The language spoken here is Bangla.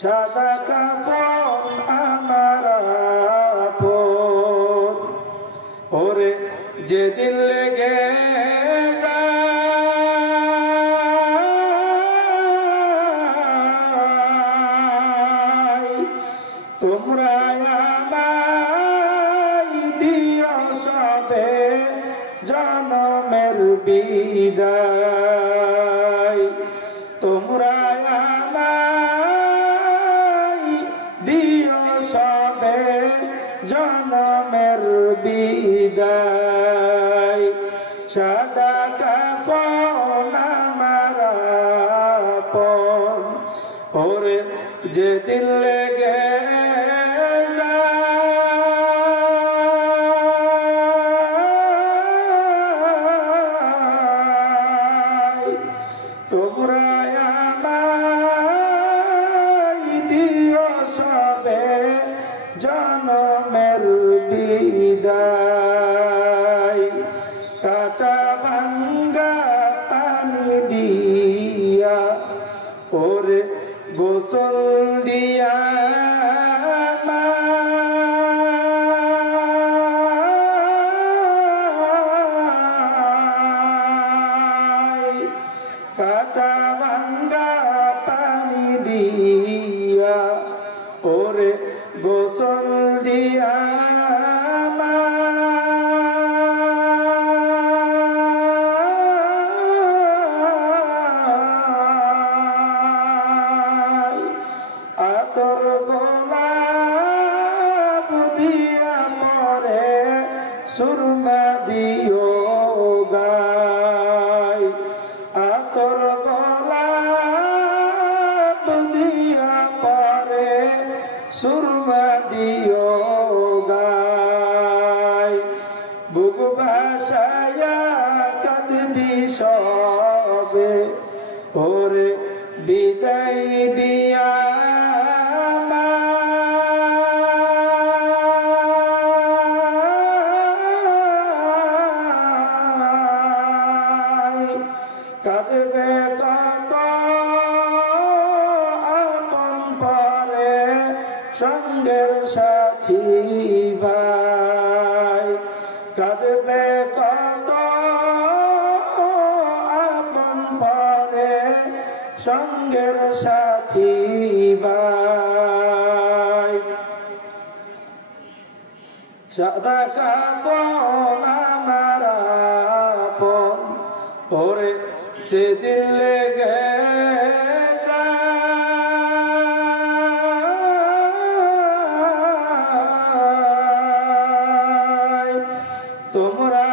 সাদা কাপড় আমার আপন। ওরে যেদিন লেগে যায় তোমরা আমায় দিও সবে জনমের বিদায়। তোমরা আমায় দিও সবে জনমের বিদায়। সাদা কাপড় আমার আপন। ওরে যেদিন লেগে যায় তোমরা আমায় দিও সবে জনমের বিদায়। কাটা ভাঙ্গা পানি দিয়া ওরে গোসল দিয়া কাটা ভাঙ্গা পানি দিয়া ওরে গোসল দিয়া আতর গোলাপ দিয়া পরে সুরমা দিও গায়। আতর গোলাপ দিয়া পরে সুরমা দিও গায়। বুক ভাসায়া কাঁদবি সবে ওরে বিদায় দিয়া কাঁদবে কত আপন পরে সঙ্গের সাথী ভাই। কাঁদবে কত আপন পরে সঙ্গের সাথী ভাই। সাদা কাপড় আমার আপন। ওরে যেদিন লেগে যায় তোমরা